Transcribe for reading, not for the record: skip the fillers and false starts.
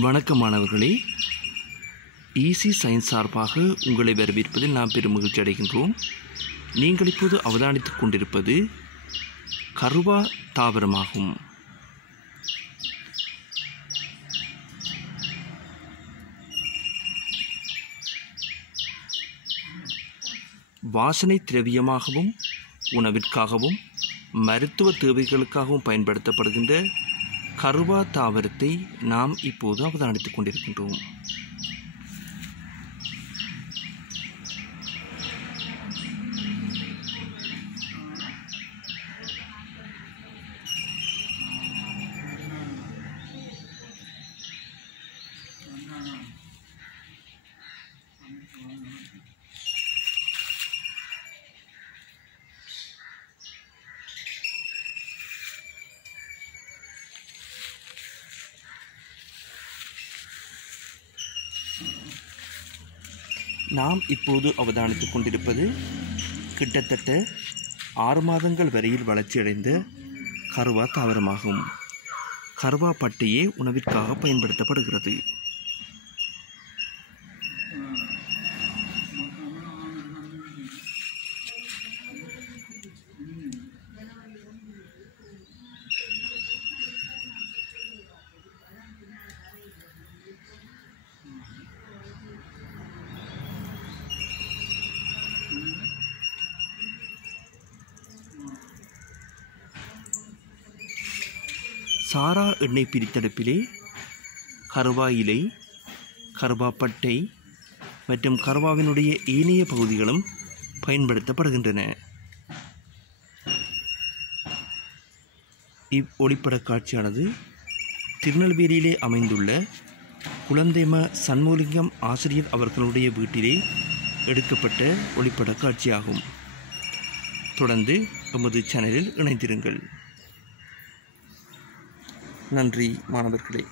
வணக்கம் மாணவர்களே, easy science சார்பாக உங்களை வரவேற்பதில் நாம் பெரும் மகிழ்ச்சி அடைகின்றோம். நீங்கள் இப்போது அவதானித்துக் கொண்டிருப்பது கருவா தாவரமாகும். வாசனை திரவியமாகவும் உணவிற்காகவும் மருத்துவ தேவைகளுக்காகவும் பயன்படுத்தப்படுகின்ற கருவா தாவரத்தை நாம் இப்போது அவதானித்துக் கொண்டிருக்கின்றோம். நாம் இப்போது அவதானித்துக் கொண்டிருப்பது கிட்டத்தட்ட 6 மாதங்கள் வரையில் வளர்ச்சியடைந்த கருவா தாவரமாகும். கருவா பட்டையே உணவிற்காக பயன்படுத்தப்படுகிறது. சாரா எண்ணெய் பிரித்தெடுப்பிலே கருவா இலை, கருவா பட்டை மற்றும் கருவாவினுடைய ஏனைய பகுதிகளும் பயன்படுத்தப்படுகின்றன. ஒளிப்பட காட்சியானது திருநெல்வேலியிலே அமைந்துள்ள குழந்தைம சண்முகலிங்கம் ஆசிரியர் அவர்களுடைய வீட்டிலே எடுக்கப்பட்ட ஒளிப்பட காட்சியாகும். தொடர்ந்து எமது சேனலில் இணைந்திருங்கள். நன்றி மாணவர்களே.